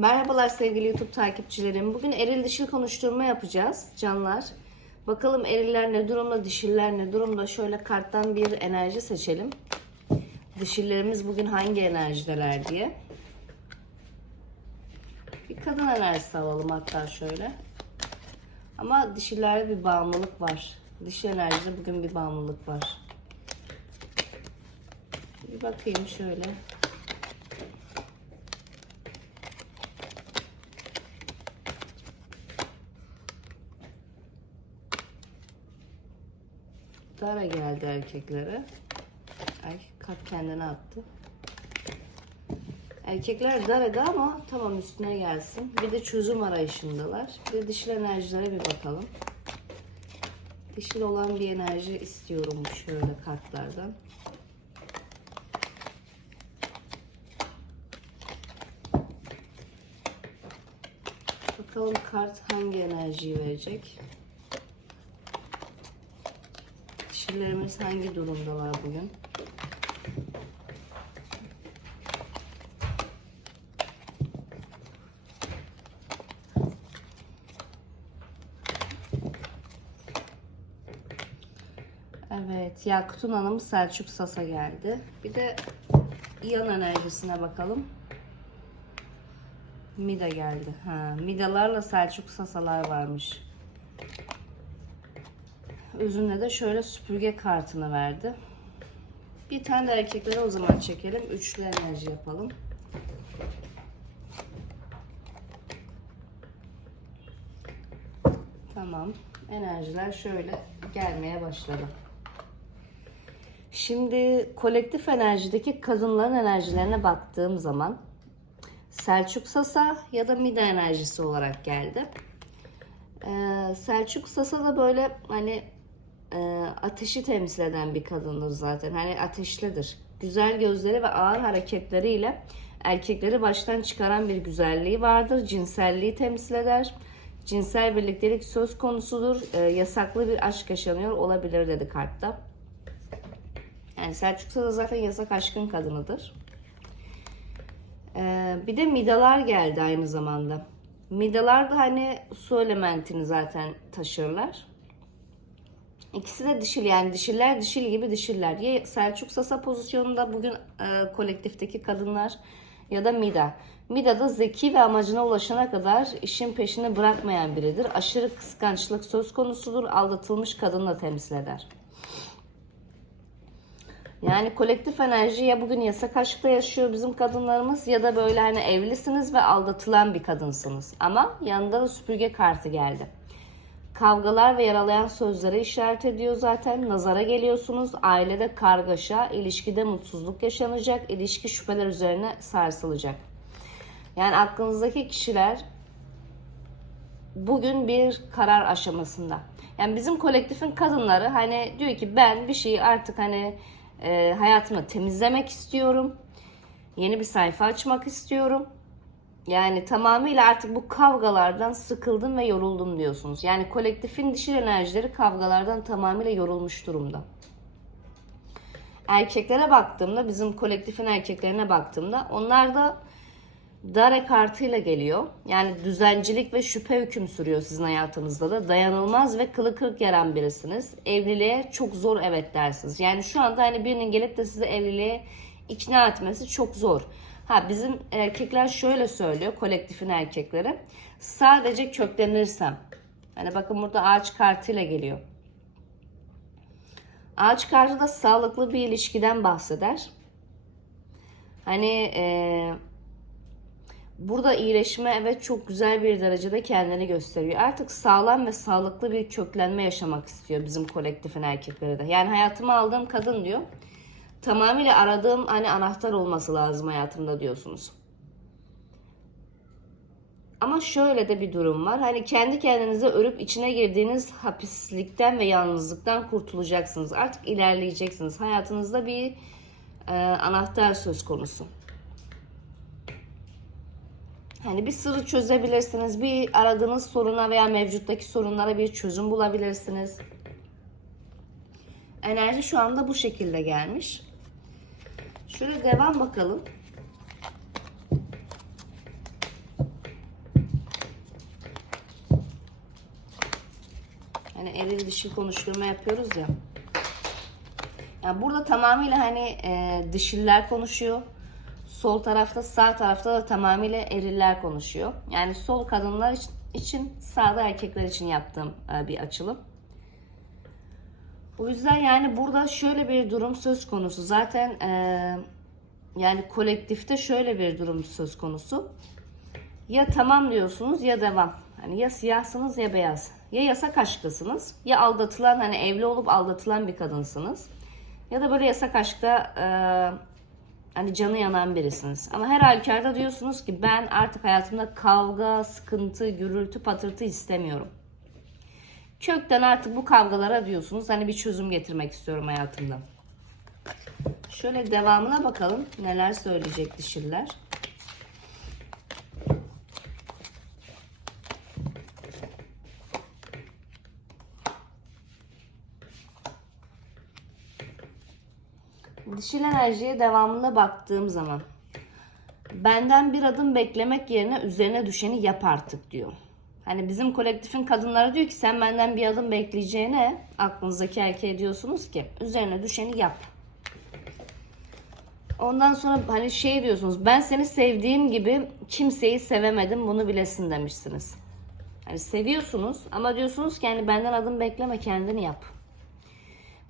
Merhabalar sevgili YouTube takipçilerim. Bugün eril dişil konuşturma yapacağız canlar. Bakalım eriller ne durumda, dişiller ne durumda. Şöyle karttan bir enerji seçelim. Dişillerimiz bugün hangi enerjideler diye. Bir kadın enerjisi alalım hatta şöyle. Ama dişillerde bir bağımlılık var. Dişi enerjide bugün bir bağımlılık var. Bir bakayım şöyle. Dara geldi erkeklere. Erkek kart kendine attı. Erkekler darada ama tamam üstüne gelsin. Bir de çözüm arayışındalar. Bir de dişil enerjilere bir bakalım. Dişil olan bir enerji istiyorum şöyle kartlardan. Bakalım kart hangi enerjiyi verecek. Dişilerimiz hangi durumdalar bugün? Evet, Yakut'un hanımı Selçuk Sasa geldi. Bir de yan enerjisine bakalım. Mida geldi. Ha, Midalarla Selçuk Sasalar varmış. Özünde de şöyle süpürge kartını verdi. Bir tane de erkeklere o zaman çekelim. Üçlü enerji yapalım. Tamam. Enerjiler şöyle gelmeye başladı. Şimdi kolektif enerjideki kadınların enerjilerine baktığım zaman Selçuk Sasa ya da Mida enerjisi olarak geldi. Ee, Selçuk Sasa da böyle hani e, ateşi temsil eden bir kadındır zaten. Hani ateşlidir. Güzel gözleri ve ağır hareketleriyle erkekleri baştan çıkaran bir güzelliği vardır. Cinselliği temsil eder. Cinsel birliktelik söz konusudur. E, yasaklı bir aşk yaşanıyor olabilir dedi kartta. Yani Selçuk Sasa zaten yasak aşkın kadınıdır. Ee, bir de midalar geldi aynı zamanda. Midalar da hani su elementini zaten taşırlar. İkisi de dişil yani dişiller dişil gibi dişiller. Ya Selçuk Sasa pozisyonunda bugün e, kolektifteki kadınlar ya da Mida. Mida da zeki ve amacına ulaşana kadar işin peşini bırakmayan biridir. Aşırı kıskançlık söz konusudur. Aldatılmış kadını da temsil eder. Yani kolektif enerji ya bugün yasak aşkta yaşıyor bizim kadınlarımız ya da böyle hani evlisiniz ve aldatılan bir kadınsınız. Ama yanında da süpürge kartı geldi. Kavgalar ve yaralayan sözlere işaret ediyor zaten. Nazara geliyorsunuz. Ailede kargaşa, ilişkide mutsuzluk yaşanacak. ilişki şüpheler üzerine sarsılacak. Yani aklınızdaki kişiler bugün bir karar aşamasında. Yani bizim kolektifin kadınları hani diyor ki ben bir şeyi artık hani e, hayatımı temizlemek istiyorum. Yeni bir sayfa açmak istiyorum. Yani tamamıyla artık bu kavgalardan sıkıldım ve yoruldum diyorsunuz. Yani kolektifin dişil enerjileri kavgalardan tamamıyla yorulmuş durumda. Erkeklere baktığımda, bizim kolektifin erkeklerine baktığımda onlar da Dare kartıyla geliyor. Yani düzencilik ve şüphe hüküm sürüyor sizin hayatınızda da. Dayanılmaz ve kılı kırık yaran birisiniz. Evliliğe çok zor evet dersiniz. Yani şu anda hani birinin gelip de sizi evliliğe ikna etmesi çok zor. Ha bizim erkekler şöyle söylüyor kolektifin erkekleri. Sadece köklenirsem. Hani bakın burada ağaç kartıyla geliyor. Ağaç kartı da sağlıklı bir ilişkiden bahseder. Hani eee Burada iyileşme evet çok güzel bir derecede kendini gösteriyor. Artık sağlam ve sağlıklı bir köklenme yaşamak istiyor bizim kolektifin erkekleri de. Yani hayatıma aldığım kadın diyor. Tamamıyla aradığım hani anahtar olması lazım hayatımda diyorsunuz. Ama şöyle de bir durum var. Hani kendi kendinize örüp içine girdiğiniz hapislikten ve yalnızlıktan kurtulacaksınız. Artık ilerleyeceksiniz. Hayatınızda bir e, anahtar söz konusu. Hani bir sırrı çözebilirsiniz. Bir aradığınız soruna veya mevcuttaki sorunlara bir çözüm bulabilirsiniz. Enerji şu anda bu şekilde gelmiş. Şöyle devam bakalım. Hani eril dişi konuşturma yapıyoruz ya. Yani burada tamamıyla hani e, dişiller konuşuyor. Sol tarafta sağ tarafta da tamamıyla eriller konuşuyor. Yani sol kadınlar için, için sağda erkekler için yaptığım e, bir açılım. O yüzden yani burada şöyle bir durum söz konusu. Zaten e, yani kolektifte şöyle bir durum söz konusu. Ya tamam diyorsunuz ya devam. Hani ya siyahsınız ya beyaz. Ya yasak aşklısınız ya aldatılan hani evli olup aldatılan bir kadınsınız. Ya da böyle yasak aşkta e, hani canı yanan birisiniz. Ama her halükarda diyorsunuz ki ben artık hayatımda kavga, sıkıntı, gürültü, patırtı istemiyorum. Kökten artık bu kavgalara diyorsunuz hani bir çözüm getirmek istiyorum hayatımda. Şöyle devamına bakalım neler söyleyecek dişiller. Dişil enerjiye devamında baktığım zaman benden bir adım beklemek yerine üzerine düşeni yap artık diyor. Hani bizim kolektifin kadınları diyor ki sen benden bir adım bekleyeceğine aklınızdaki erkeğe diyorsunuz ki üzerine düşeni yap. Ondan sonra hani şey diyorsunuz ben seni sevdiğim gibi kimseyi sevemedim bunu bilesin demişsiniz. Hani seviyorsunuz ama diyorsunuz ki yani benden adım bekleme kendini yap.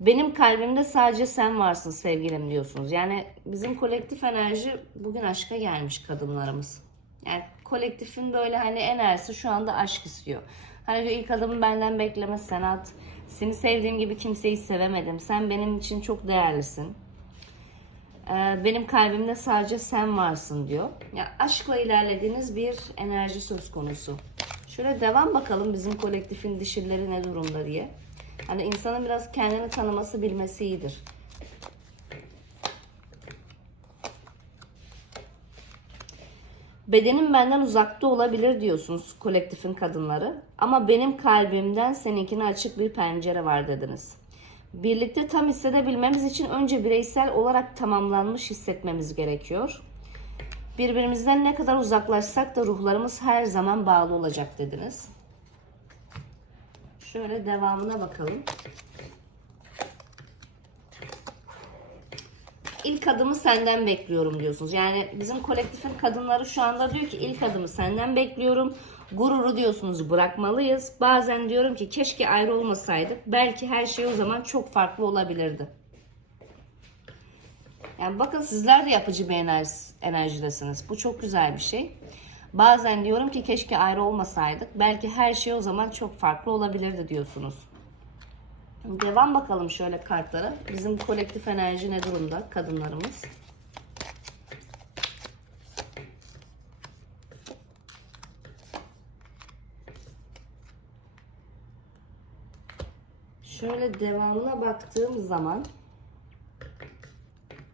Benim kalbimde sadece sen varsın sevgilim diyorsunuz. Yani bizim kolektif enerji bugün aşka gelmiş kadınlarımız. Yani kolektifin böyle hani enerjisi şu anda aşk istiyor. Hani diyor ilk adımı benden bekleme Senat. Seni sevdiğim gibi kimseyi sevemedim. Sen benim için çok değerlisin. Ee, benim kalbimde sadece sen varsın diyor. Ya aşkla ilerlediğiniz bir enerji söz konusu. Şöyle devam bakalım bizim kolektifin dişilleri ne durumda diye. Hani insanın biraz kendini tanıması bilmesi iyidir. Bedenim benden uzakta olabilir diyorsunuz kolektifin kadınları. Ama benim kalbimden seninkine açık bir pencere var dediniz. Birlikte tam hissedebilmemiz için önce bireysel olarak tamamlanmış hissetmemiz gerekiyor. Birbirimizden ne kadar uzaklaşsak da ruhlarımız her zaman bağlı olacak dediniz. Şöyle devamına bakalım. İlk adımı senden bekliyorum diyorsunuz. Yani bizim kolektifin kadınları şu anda diyor ki ilk adımı senden bekliyorum. Gururu diyorsunuz bırakmalıyız. Bazen diyorum ki keşke ayrı olmasaydık. Belki her şey o zaman çok farklı olabilirdi. Yani bakın sizler de yapıcı bir enerji, enerjidesiniz. Bu çok güzel bir şey. Bazen diyorum ki keşke ayrı olmasaydık. Belki her şey o zaman çok farklı olabilirdi diyorsunuz. Devam bakalım şöyle kartlara. Bizim kolektif enerji ne durumda kadınlarımız? Şöyle devamına baktığım zaman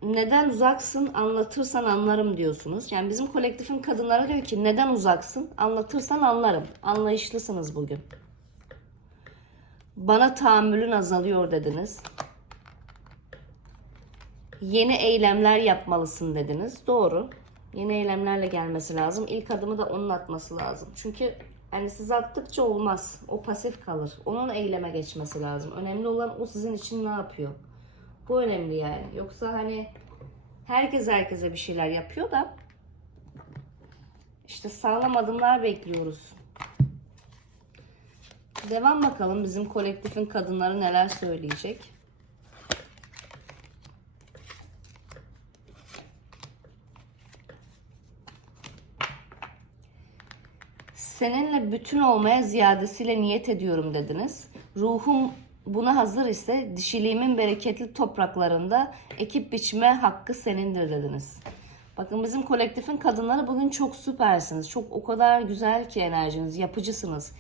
neden uzaksın anlatırsan anlarım diyorsunuz. Yani bizim kolektifin kadınlara diyor ki neden uzaksın anlatırsan anlarım. Anlayışlısınız bugün. Bana tahammülün azalıyor dediniz. Yeni eylemler yapmalısın dediniz. Doğru. Yeni eylemlerle gelmesi lazım. İlk adımı da onun atması lazım. Çünkü hani siz attıkça olmaz. O pasif kalır. Onun eyleme geçmesi lazım. Önemli olan o sizin için ne yapıyor. Bu önemli yani. Yoksa hani herkes herkese bir şeyler yapıyor da işte sağlam adımlar bekliyoruz. Devam bakalım bizim kolektifin kadınları neler söyleyecek. Seninle bütün olmaya ziyadesiyle niyet ediyorum dediniz. Ruhum buna hazır ise dişiliğimin bereketli topraklarında ekip biçme hakkı senindir dediniz. Bakın bizim kolektifin kadınları bugün çok süpersiniz. Çok o kadar güzel ki enerjiniz, yapıcısınız.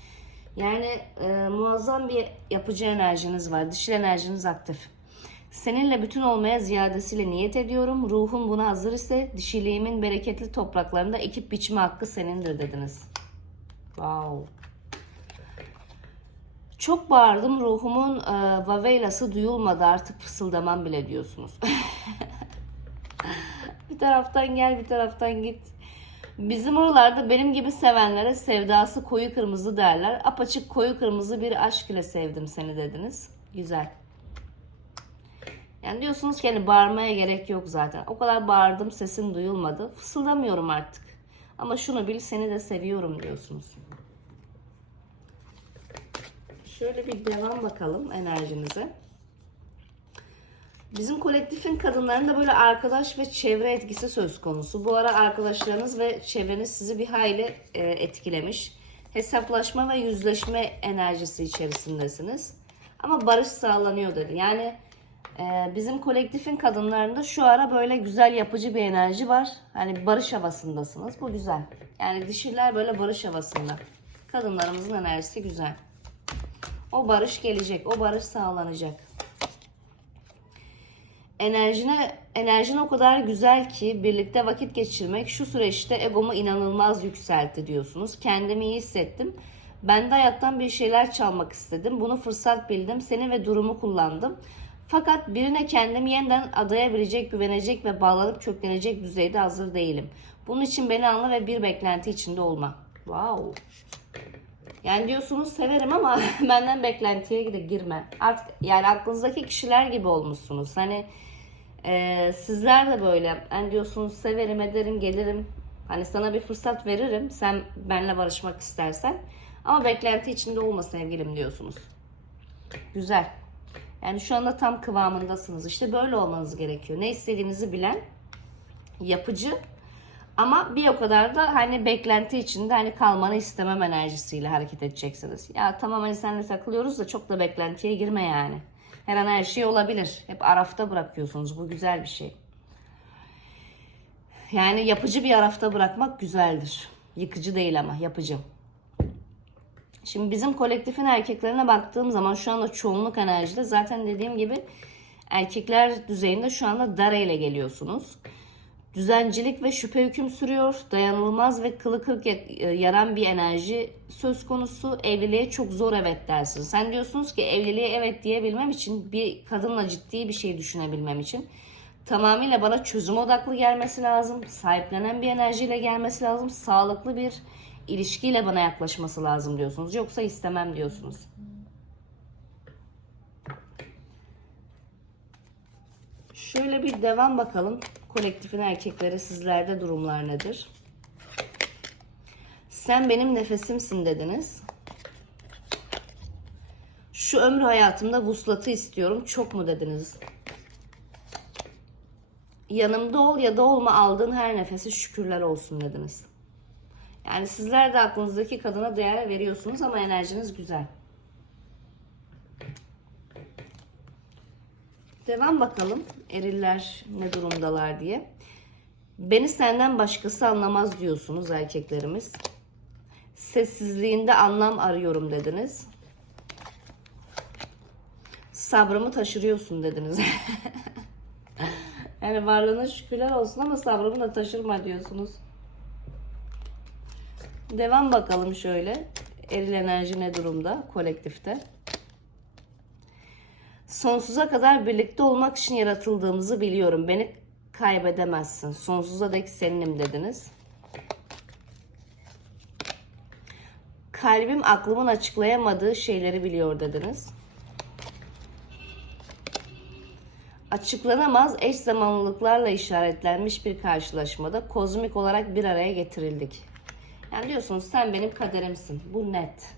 Yani e, muazzam bir yapıcı enerjiniz var. Dişil enerjiniz aktif. Seninle bütün olmaya ziyadesiyle niyet ediyorum. Ruhum buna hazır ise dişiliğimin bereketli topraklarında ekip biçme hakkı senindir dediniz. Wow. Çok bağırdım ruhumun e, vaveylası duyulmadı artık fısıldamam bile diyorsunuz. bir taraftan gel bir taraftan git. Bizim oralarda benim gibi sevenlere sevdası koyu kırmızı derler. Apaçık koyu kırmızı bir aşk ile sevdim seni dediniz. Güzel. Yani diyorsunuz ki hani bağırmaya gerek yok zaten. O kadar bağırdım sesin duyulmadı. Fısıldamıyorum artık. Ama şunu bil seni de seviyorum diyorsunuz. Şöyle bir devam bakalım enerjinize. Bizim kolektifin kadınlarında böyle arkadaş ve çevre etkisi söz konusu. Bu ara arkadaşlarınız ve çevreniz sizi bir hayli e, etkilemiş. Hesaplaşma ve yüzleşme enerjisi içerisindesiniz. Ama barış sağlanıyor dedi. Yani e, bizim kolektifin kadınlarında şu ara böyle güzel yapıcı bir enerji var. Hani barış havasındasınız. Bu güzel. Yani dişiler böyle barış havasında. Kadınlarımızın enerjisi güzel. O barış gelecek. O barış sağlanacak enerjine enerjin o kadar güzel ki birlikte vakit geçirmek şu süreçte egomu inanılmaz yükseltti diyorsunuz. Kendimi iyi hissettim. Ben de hayattan bir şeyler çalmak istedim. Bunu fırsat bildim. Seni ve durumu kullandım. Fakat birine kendimi yeniden adayabilecek, güvenecek ve bağlanıp köklenecek düzeyde hazır değilim. Bunun için beni anla ve bir beklenti içinde olma. Wow. Yani diyorsunuz severim ama benden beklentiye de girme. Artık yani aklınızdaki kişiler gibi olmuşsunuz. Hani e, sizler de böyle. Yani diyorsunuz severim ederim gelirim. Hani sana bir fırsat veririm. Sen benimle barışmak istersen. Ama beklenti içinde olma sevgilim diyorsunuz. Güzel. Yani şu anda tam kıvamındasınız. İşte böyle olmanız gerekiyor. Ne istediğinizi bilen, yapıcı ama bir o kadar da hani beklenti içinde hani kalmanı istemem enerjisiyle hareket edeceksiniz. Ya tamam hani seninle takılıyoruz da çok da beklentiye girme yani. Her an her şey olabilir. Hep arafta bırakıyorsunuz. Bu güzel bir şey. Yani yapıcı bir arafta bırakmak güzeldir. Yıkıcı değil ama yapıcı. Şimdi bizim kolektifin erkeklerine baktığım zaman şu anda çoğunluk enerjide zaten dediğim gibi erkekler düzeyinde şu anda dare ile geliyorsunuz. Düzencilik ve şüphe hüküm sürüyor. Dayanılmaz ve kılı kırk yaran bir enerji söz konusu. Evliliğe çok zor evet dersiniz. Sen diyorsunuz ki evliliğe evet diyebilmem için bir kadınla ciddi bir şey düşünebilmem için tamamıyla bana çözüm odaklı gelmesi lazım. Sahiplenen bir enerjiyle gelmesi lazım. Sağlıklı bir ilişkiyle bana yaklaşması lazım diyorsunuz. Yoksa istemem diyorsunuz. Şöyle bir devam bakalım. Kolektifin erkekleri sizlerde durumlar nedir? Sen benim nefesimsin dediniz. Şu ömrü hayatımda vuslatı istiyorum. Çok mu dediniz? Yanımda ol ya da olma aldığın her nefese şükürler olsun dediniz. Yani sizler de aklınızdaki kadına değer veriyorsunuz ama enerjiniz güzel. Devam bakalım eriller ne durumdalar diye. Beni senden başkası anlamaz diyorsunuz erkeklerimiz. Sessizliğinde anlam arıyorum dediniz. Sabrımı taşırıyorsun dediniz. yani varlığına şükürler olsun ama sabrımı da taşırma diyorsunuz. Devam bakalım şöyle. Eril enerji ne durumda kolektifte? Sonsuza kadar birlikte olmak için yaratıldığımızı biliyorum. Beni kaybedemezsin. Sonsuza dek seninim dediniz. Kalbim aklımın açıklayamadığı şeyleri biliyor dediniz. Açıklanamaz eş zamanlılıklarla işaretlenmiş bir karşılaşmada kozmik olarak bir araya getirildik. Yani diyorsunuz sen benim kaderimsin. Bu net.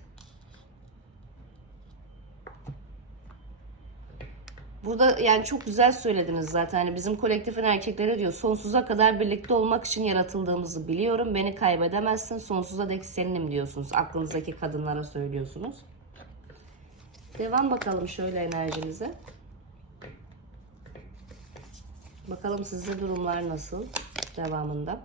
Burada yani çok güzel söylediniz zaten. Hani bizim kolektifin erkekleri diyor sonsuza kadar birlikte olmak için yaratıldığımızı biliyorum. Beni kaybedemezsin. Sonsuza dek seninim diyorsunuz. Aklınızdaki kadınlara söylüyorsunuz. Devam bakalım şöyle enerjimize. Bakalım sizde durumlar nasıl devamında.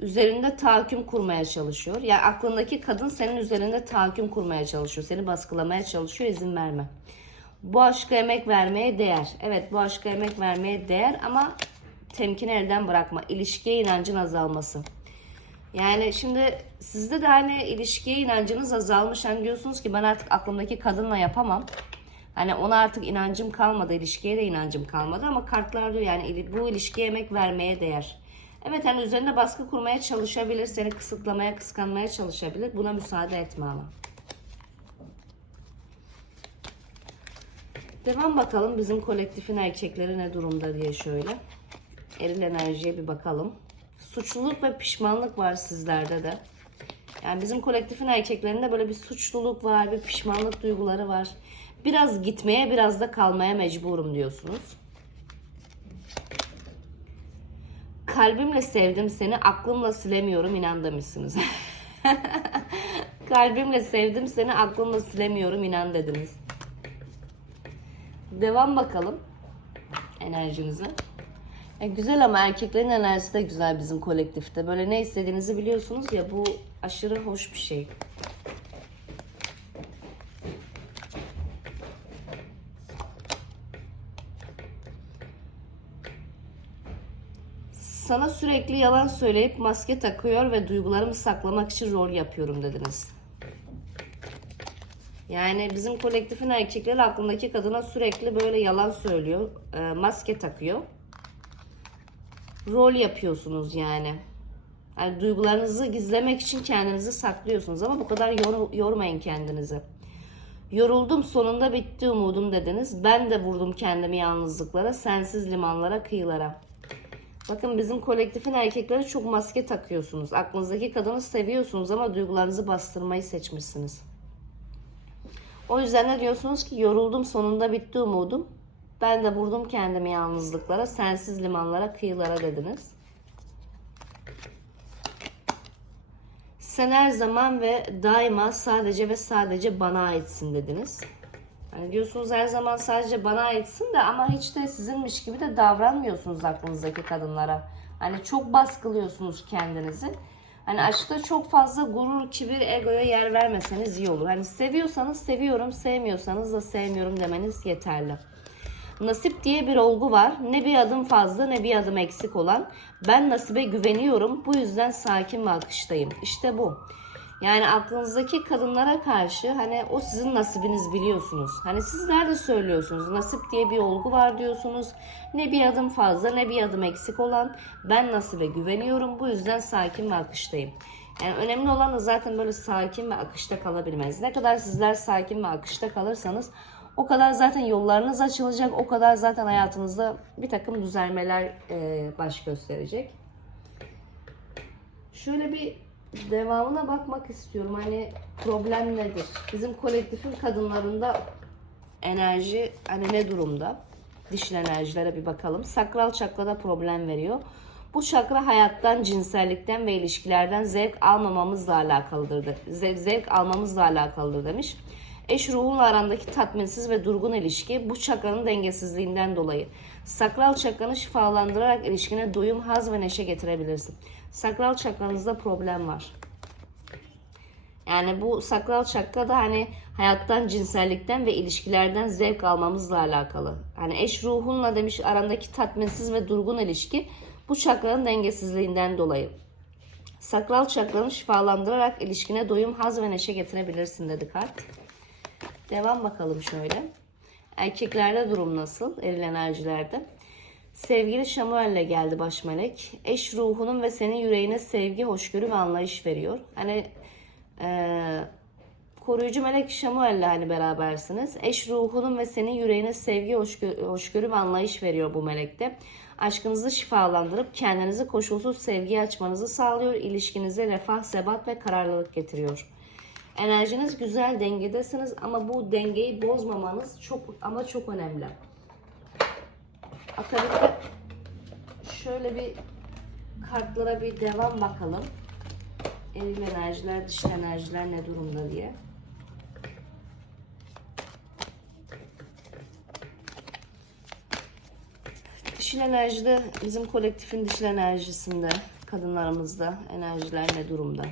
Üzerinde tahakküm kurmaya çalışıyor. Yani aklındaki kadın senin üzerinde tahakküm kurmaya çalışıyor. Seni baskılamaya çalışıyor. izin verme. Bu aşka emek vermeye değer. Evet bu aşka emek vermeye değer ama temkini elden bırakma. İlişkiye inancın azalması. Yani şimdi sizde de hani ilişkiye inancınız azalmış. Hani diyorsunuz ki ben artık aklımdaki kadınla yapamam. Hani ona artık inancım kalmadı. ilişkiye de inancım kalmadı. Ama kartlar diyor yani bu ilişkiye emek vermeye değer. Evet hani üzerinde baskı kurmaya çalışabilir, seni kısıtlamaya, kıskanmaya çalışabilir. Buna müsaade etme ama. Devam bakalım bizim kolektifin erkekleri ne durumda diye şöyle. Eril enerjiye bir bakalım. Suçluluk ve pişmanlık var sizlerde de. Yani bizim kolektifin erkeklerinde böyle bir suçluluk var, bir pişmanlık duyguları var. Biraz gitmeye, biraz da kalmaya mecburum diyorsunuz. Kalbimle sevdim seni, aklımla silemiyorum inan demişsiniz. Kalbimle sevdim seni, aklımla silemiyorum inan dediniz. Devam bakalım enerjinize. E, güzel ama erkeklerin enerjisi de güzel bizim kolektifte. Böyle ne istediğinizi biliyorsunuz ya bu aşırı hoş bir şey. Sana sürekli yalan söyleyip maske takıyor ve duygularımı saklamak için rol yapıyorum dediniz. Yani bizim kolektifin erkekleri aklındaki kadına sürekli böyle yalan söylüyor, e, maske takıyor. Rol yapıyorsunuz yani. Yani duygularınızı gizlemek için kendinizi saklıyorsunuz ama bu kadar yor- yormayın kendinizi. Yoruldum sonunda bitti umudum dediniz. Ben de vurdum kendimi yalnızlıklara, sensiz limanlara, kıyılara. Bakın bizim kolektifin erkekleri çok maske takıyorsunuz. Aklınızdaki kadını seviyorsunuz ama duygularınızı bastırmayı seçmişsiniz. O yüzden de diyorsunuz ki yoruldum sonunda bitti umudum. Ben de vurdum kendimi yalnızlıklara, sensiz limanlara, kıyılara dediniz. Sen her zaman ve daima sadece ve sadece bana aitsin dediniz. Hani diyorsunuz her zaman sadece bana aitsin de ama hiç de sizinmiş gibi de davranmıyorsunuz aklınızdaki kadınlara. Hani çok baskılıyorsunuz kendinizi. Hani aşkta çok fazla gurur, kibir, egoya yer vermeseniz iyi olur. Hani seviyorsanız seviyorum, sevmiyorsanız da sevmiyorum demeniz yeterli. Nasip diye bir olgu var. Ne bir adım fazla ne bir adım eksik olan. Ben nasibe güveniyorum. Bu yüzden sakin ve akıştayım. İşte bu. Yani aklınızdaki kadınlara karşı hani o sizin nasibiniz biliyorsunuz. Hani sizler de söylüyorsunuz. Nasip diye bir olgu var diyorsunuz. Ne bir adım fazla ne bir adım eksik olan. Ben nasibe güveniyorum. Bu yüzden sakin ve akıştayım. Yani önemli olan zaten böyle sakin ve akışta kalabilmeniz. Ne kadar sizler sakin ve akışta kalırsanız o kadar zaten yollarınız açılacak. O kadar zaten hayatınızda bir takım düzelmeler baş gösterecek. Şöyle bir devamına bakmak istiyorum. Hani problem nedir? Bizim kolektifin kadınlarında enerji hani ne durumda? Dişil enerjilere bir bakalım. Sakral çakrada problem veriyor. Bu çakra hayattan, cinsellikten ve ilişkilerden zevk almamamızla alakalıdır. Zev- Zevk almamızla alakalıdır demiş. Eş ruhunla arandaki tatminsiz ve durgun ilişki bu çakranın dengesizliğinden dolayı. Sakral çakranı şifalandırarak ilişkine doyum, haz ve neşe getirebilirsin. Sakral çakranızda problem var. Yani bu sakral çakra da hani hayattan, cinsellikten ve ilişkilerden zevk almamızla alakalı. Hani eş ruhunla demiş arandaki tatminsiz ve durgun ilişki bu çakranın dengesizliğinden dolayı. Sakral çakranı şifalandırarak ilişkine doyum, haz ve neşe getirebilirsin dedi kart. Devam bakalım şöyle. Erkeklerde durum nasıl? Eril enerjilerde. Sevgili Şamuel'le geldi baş melek. Eş ruhunun ve senin yüreğine sevgi, hoşgörü ve anlayış veriyor. Hani eee, koruyucu melek Şamuel'le hani berabersiniz. Eş ruhunun ve senin yüreğine sevgi, hoşgörü, hoşgörü ve anlayış veriyor bu melekte. Aşkınızı şifalandırıp kendinizi koşulsuz sevgiye açmanızı sağlıyor. İlişkinize refah, sebat ve kararlılık getiriyor. Enerjiniz güzel, dengedesiniz ama bu dengeyi bozmamanız çok ama çok önemli. Akabinde şöyle bir kartlara bir devam bakalım. Eril enerjiler, dişil enerjiler ne durumda diye. Dişil enerjide bizim kolektifin dişil enerjisinde kadınlarımızda enerjiler ne durumda?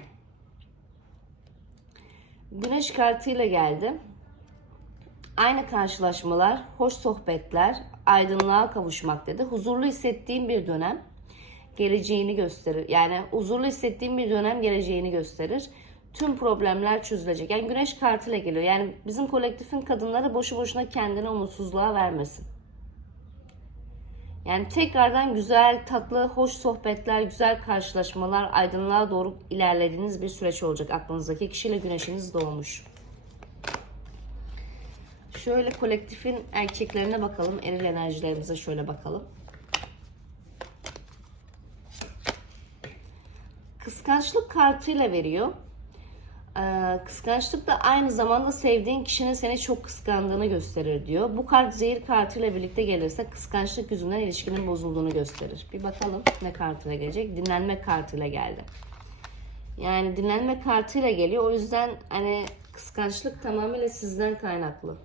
Güneş kartıyla geldi. Aynı karşılaşmalar, hoş sohbetler, aydınlığa kavuşmak dedi. Huzurlu hissettiğim bir dönem geleceğini gösterir. Yani huzurlu hissettiğim bir dönem geleceğini gösterir. Tüm problemler çözülecek. Yani güneş kartıyla geliyor. Yani bizim kolektifin kadınları boşu boşuna kendini umutsuzluğa vermesin. Yani tekrardan güzel, tatlı, hoş sohbetler, güzel karşılaşmalar, aydınlığa doğru ilerlediğiniz bir süreç olacak. Aklınızdaki kişiyle güneşiniz doğmuş. Şöyle kolektifin erkeklerine bakalım. Eril enerjilerimize şöyle bakalım. Kıskançlık kartıyla veriyor. Ee, kıskançlık da aynı zamanda sevdiğin kişinin seni çok kıskandığını gösterir diyor. Bu kart zehir kartıyla birlikte gelirse kıskançlık yüzünden ilişkinin bozulduğunu gösterir. Bir bakalım ne kartıyla gelecek. Dinlenme kartıyla geldi. Yani dinlenme kartıyla geliyor. O yüzden hani kıskançlık tamamıyla sizden kaynaklı.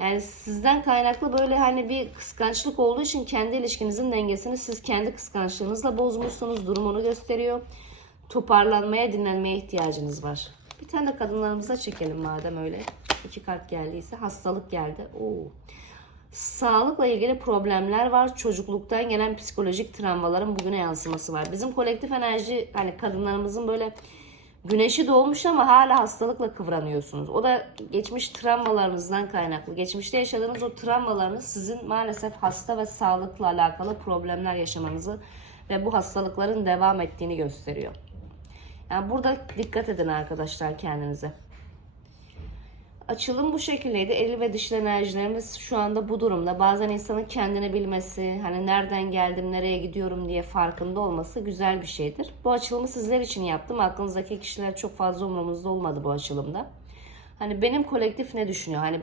Yani sizden kaynaklı böyle hani bir kıskançlık olduğu için kendi ilişkinizin dengesini siz kendi kıskançlığınızla bozmuşsunuz. Durum onu gösteriyor. Toparlanmaya, dinlenmeye ihtiyacınız var. Bir tane de kadınlarımıza çekelim madem öyle. İki kart geldiyse. Hastalık geldi. Oo. Sağlıkla ilgili problemler var. Çocukluktan gelen psikolojik travmaların bugüne yansıması var. Bizim kolektif enerji hani kadınlarımızın böyle güneşi doğmuş ama hala hastalıkla kıvranıyorsunuz. O da geçmiş travmalarınızdan kaynaklı. Geçmişte yaşadığınız o travmalarınız sizin maalesef hasta ve sağlıkla alakalı problemler yaşamanızı ve bu hastalıkların devam ettiğini gösteriyor. Yani burada dikkat edin arkadaşlar kendinize. Açılım bu şekildeydi. Eril ve dişil enerjilerimiz şu anda bu durumda. Bazen insanın kendini bilmesi, hani nereden geldim, nereye gidiyorum diye farkında olması güzel bir şeydir. Bu açılımı sizler için yaptım. Aklınızdaki kişiler çok fazla umurumuzda olmadı bu açılımda. Hani benim kolektif ne düşünüyor? Hani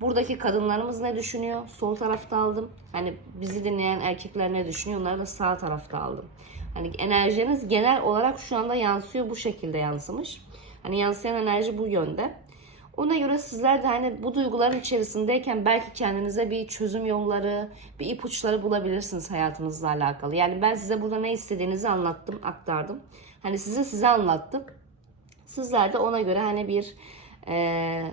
buradaki kadınlarımız ne düşünüyor? Sol tarafta aldım. Hani bizi dinleyen erkekler ne düşünüyor? Onları da sağ tarafta aldım. Hani enerjiniz genel olarak şu anda yansıyor bu şekilde yansımış. Hani yansıyan enerji bu yönde. Ona göre sizler de hani bu duyguların içerisindeyken belki kendinize bir çözüm yolları, bir ipuçları bulabilirsiniz hayatınızla alakalı. Yani ben size burada ne istediğinizi anlattım, aktardım. Hani size size anlattım. Sizler de ona göre hani bir eee,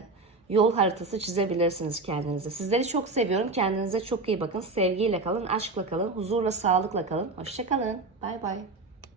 yol haritası çizebilirsiniz kendinize. Sizleri çok seviyorum. Kendinize çok iyi bakın. Sevgiyle kalın, aşkla kalın, huzurla, sağlıkla kalın. Hoşçakalın. Bay bay.